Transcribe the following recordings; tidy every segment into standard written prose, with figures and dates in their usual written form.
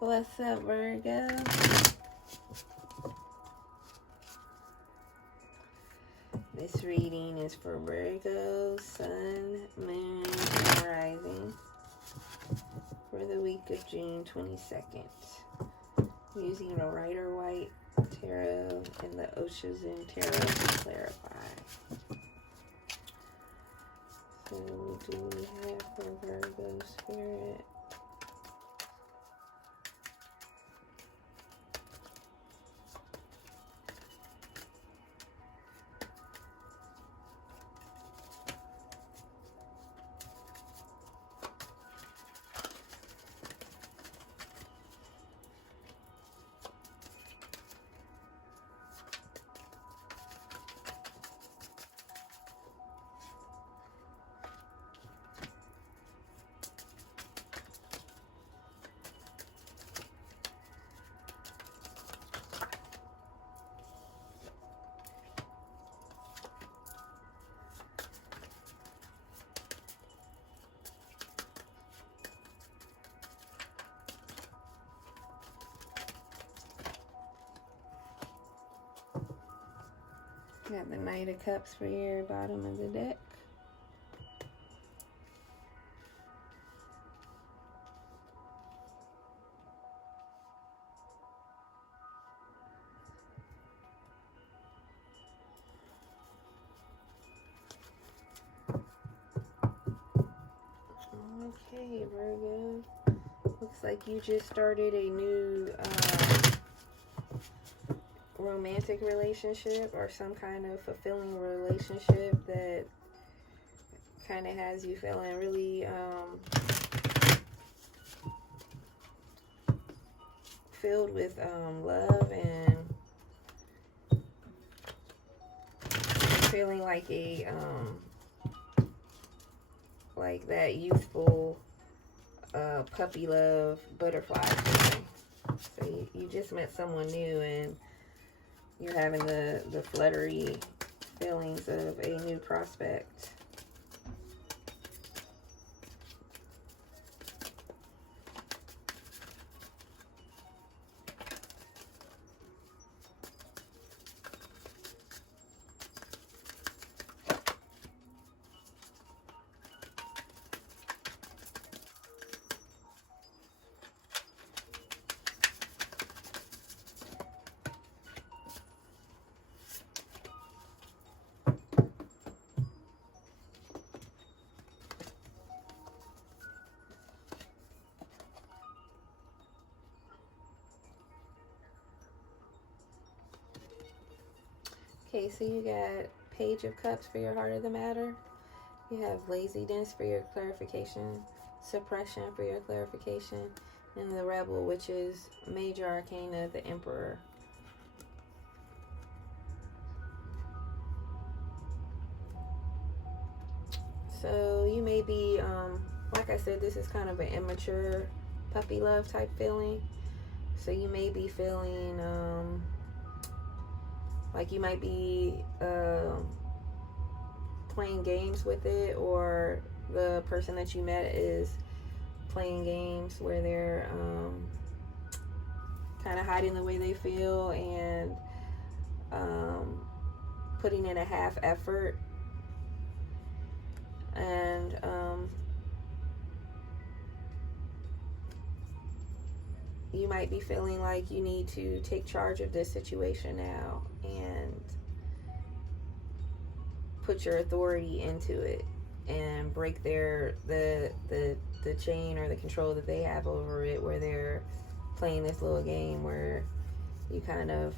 What's up, Virgo? This reading is for Virgo, Sun, Moon, and Rising for the week of June 22nd. I'm using the Rider-Waite Tarot and the ʟᴏᴠᴇ Tarot to clarify. So what do we have for Virgo Spirit? Got the Knight of Cups for your bottom of the deck. Okay, Virgo. Looks like you just started a new romantic relationship or some kind of fulfilling relationship that kind of has you feeling really filled with love and feeling like a like that youthful puppy love butterfly feeling. So you just met someone new and you're having the fluttery feelings of a new prospect. Okay, so you got Page of Cups for your heart of the matter. You have laziness for your clarification, suppression for your clarification, and the Rebel, which is major arcana, the Emperor. So you may be, like I said, this is kind of an immature puppy love type feeling. So you may be feeling like you might be playing games with it, or the person that you met is playing games where they're kind of hiding the way they feel and putting in a half effort. And you might be feeling like you need to take charge of this situation now and put your authority into it and break the chain or the control that they have over it, where they're playing this little game where you kind of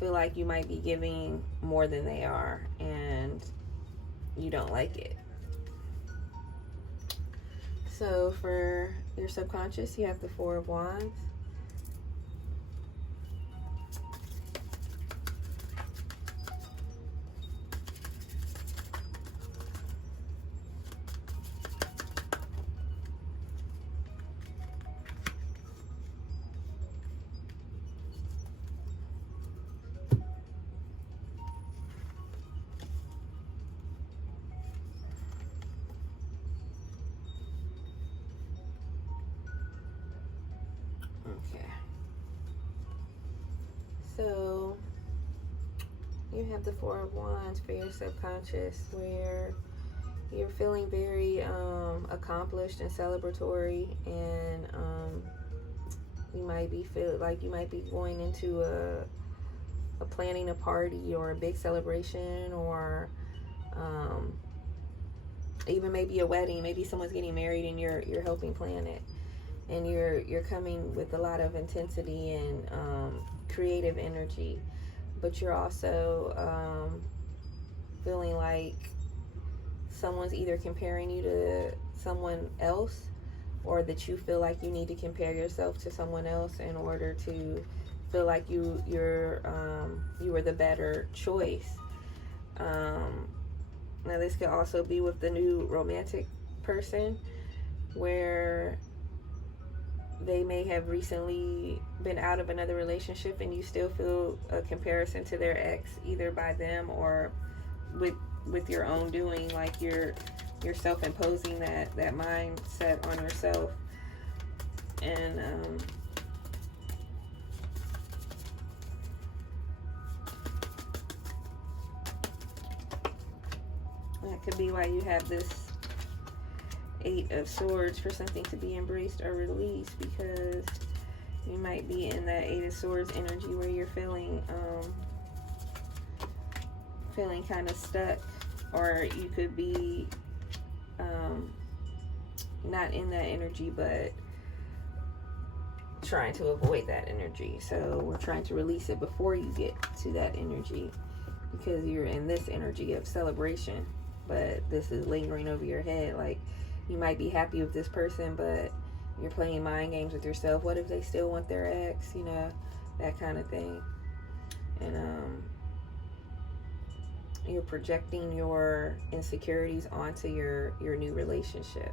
feel like you might be giving more than they are and you don't like it. So for your subconscious, you have the Four of Wands. Okay. So you have the Four of Wands for your subconscious, where you're feeling very accomplished and celebratory, and you might be going into a planning a party or a big celebration, or even maybe a wedding. Maybe someone's getting married and you're helping plan it, and you're coming with a lot of intensity and creative energy, but you're also feeling like someone's either comparing you to someone else, or that you feel like you need to compare yourself to someone else in order to feel like you were the better choice. Now this could also be with the new romantic person, where they may have recently been out of another relationship and you still feel a comparison to their ex, either by them or with your own doing, like you're self-imposing that mindset on yourself. And that could be why you have this Eight of Swords, for something to be embraced or released, because you might be in that Eight of Swords energy where you're feeling kind of stuck, or you could be not in that energy but trying to avoid that energy. So we're trying to release it before you get to that energy, because you're in this energy of celebration, but this is lingering over your head. Like, you might be happy with this person, but you're playing mind games with yourself. What if they still want their ex? You know, that kind of thing. And you're projecting your insecurities onto your new relationship.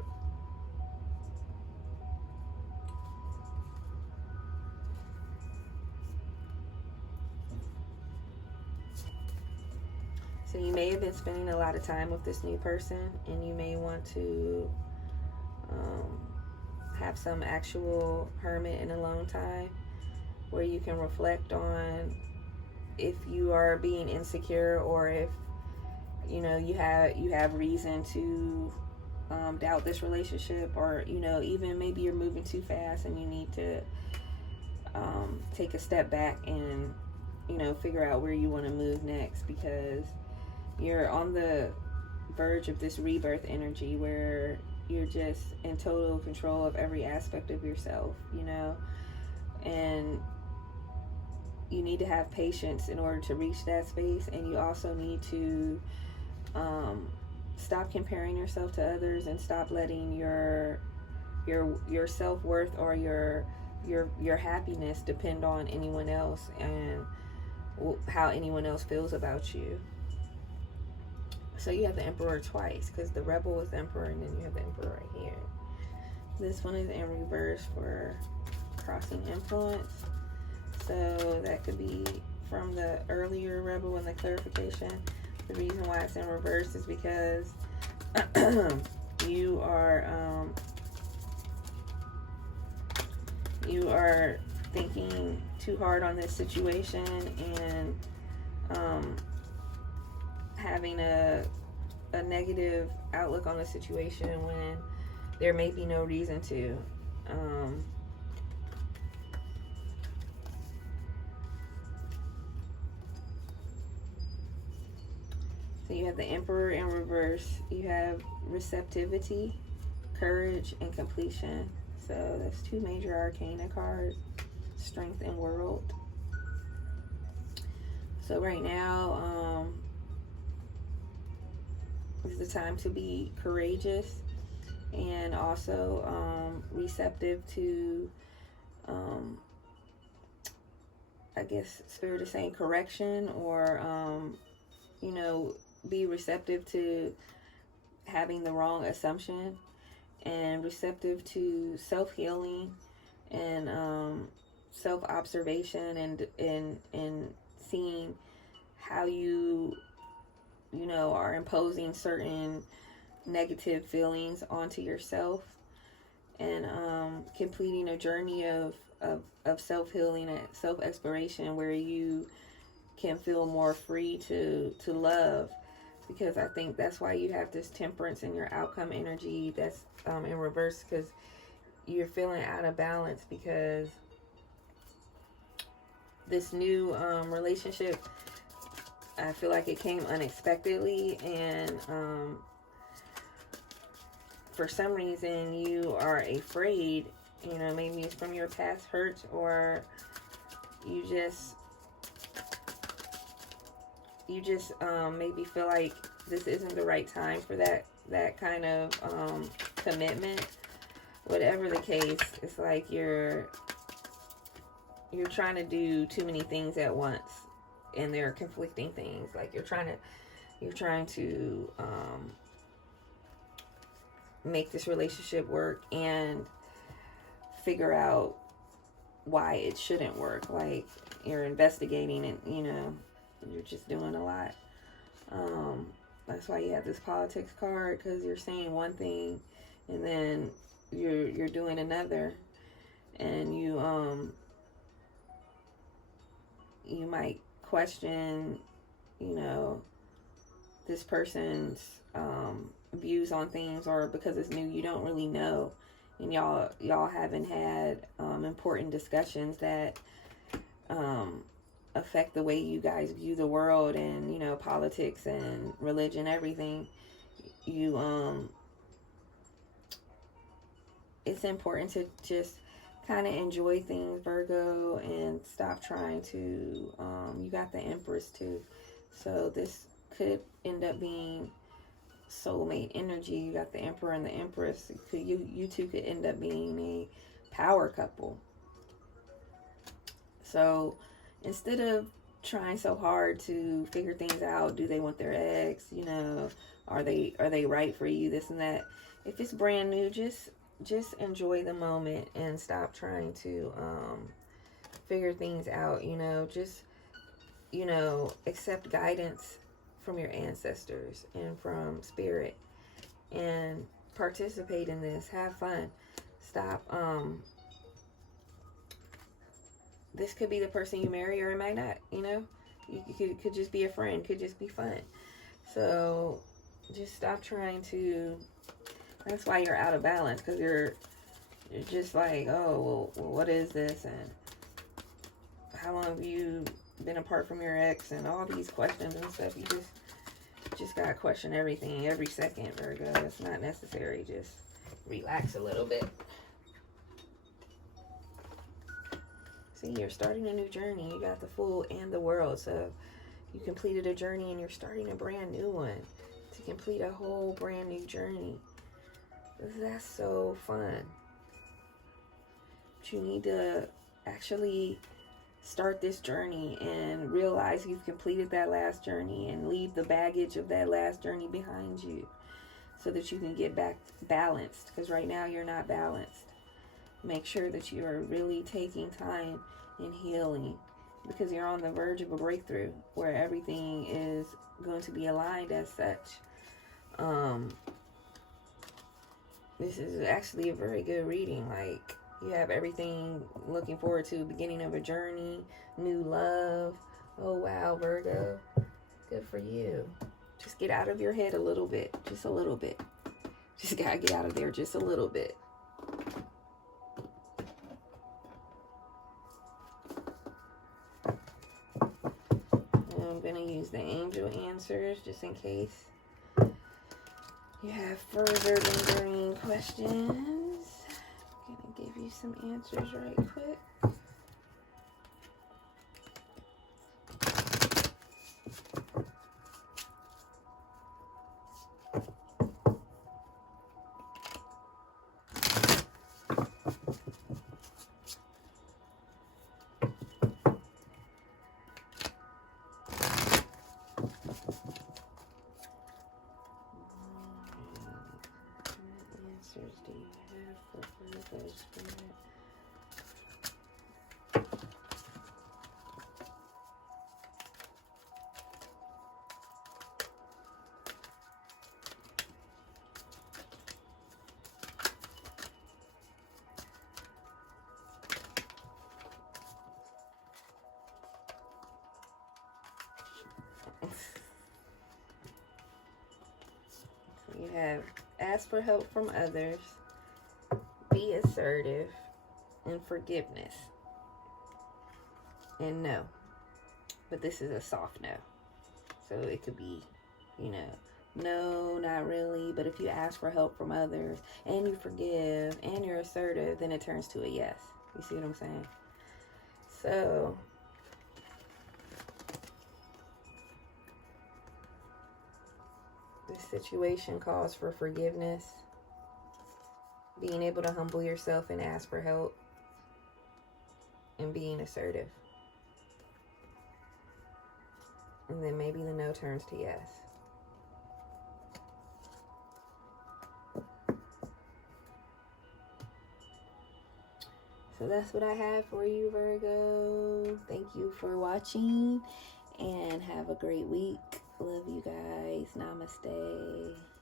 So you may have been spending a lot of time with this new person, and you may want to have some actual hermit and alone time where you can reflect on if you are being insecure, or if you have reason to doubt this relationship, or even maybe you're moving too fast and you need to take a step back and figure out where you want to move next, because you're on the verge of this rebirth energy where you're just in total control of every aspect of yourself, and you need to have patience in order to reach that space. And you also need to stop comparing yourself to others, and stop letting your self-worth or your happiness depend on anyone else and how anyone else feels about you. So you have the Emperor twice, because the Rebel was the Emperor, and then you have the Emperor right here. This one is in reverse for crossing influence. So that could be from the earlier Rebel and the clarification. The reason why it's in reverse is because you are thinking too hard on this situation, and having a negative outlook on the situation when there may be no reason to. So you have the Emperor in reverse. You have receptivity, courage, and completion. So that's two major arcana cards, Strength and World. So right now, is the time to be courageous, and also receptive to, I guess Spirit is saying correction, or, be receptive to having the wrong assumption, and receptive to self-healing and self-observation, and seeing how you are imposing certain negative feelings onto yourself, and completing a journey of self-healing and self-exploration where you can feel more free to love, because I think that's why you have this temperance in your outcome energy that's in reverse, because you're feeling out of balance, because this new relationship, I feel like it came unexpectedly, and for some reason you are afraid, you know, maybe it's from your past hurts, or you just maybe feel like this isn't the right time for that kind of commitment. Whatever the case, it's like you're trying to do too many things at once, and they're conflicting things. Like you're trying to make this relationship work and figure out why it shouldn't work. Like you're investigating, and you know, you're just doing a lot. That's why you have this politics card, because you're saying one thing and then you're doing another, and you might question, you know, this person's views on things, or because it's new, you don't really know, and y'all haven't had important discussions that affect the way you guys view the world, and you know, politics and religion, everything. You it's important to just kind of enjoy things, Virgo, and stop trying to you got the Empress too, so this could end up being soulmate energy. You got the Emperor and the Empress. You two could end up being a power couple. So instead of trying so hard to figure things out, do they want their ex, you know, are they right for you, this and that, if it's brand new, just enjoy the moment and stop trying to figure things out, you know. Just, you know, accept guidance from your ancestors and from spirit, and participate in this. Have fun. Stop. This could be the person you marry, or it might not, you know. You could just be a friend, could just be fun. So just stop trying to, that's why you're out of balance, because you're just like, oh, well, what is this, and how long have you been apart from your ex, and all these questions and stuff. You just gotta question everything every second, Virgo. It's not necessary. Just relax a little bit. See, you're starting a new journey. You got the Fool and the World. So you completed a journey and you're starting a brand new one. To complete a whole brand new journey. That's so fun. But you need to actually start this journey and realize you've completed that last journey, and leave the baggage of that last journey behind you, so that you can get back balanced, because right now you're not balanced. Make sure that you are really taking time and healing, because you're on the verge of a breakthrough where everything is going to be aligned as such. This is actually a very good reading. Like, you have everything looking forward to, beginning of a journey, new love. Oh, wow, Virgo. Good for you. Just get out of your head a little bit. Just a little bit. Just gotta get out of there just a little bit. And I'm gonna use the angel answers just in case you have further lingering questions. I'm gonna give you some answers right quick. What answers do you have for Virgo Spirit? have ask for help from others, be assertive, and forgiveness. And no. But this is a soft no. So it could be, you know, no, not really. But if you ask for help from others and you forgive and you're assertive, then it turns to a yes. You see what I'm saying? So this situation calls for forgiveness, being able to humble yourself and ask for help, and being assertive. And then maybe the no turns to yes. So that's what I have for you, Virgo. Thank you for watching and have a great week. Love you guys. Namaste.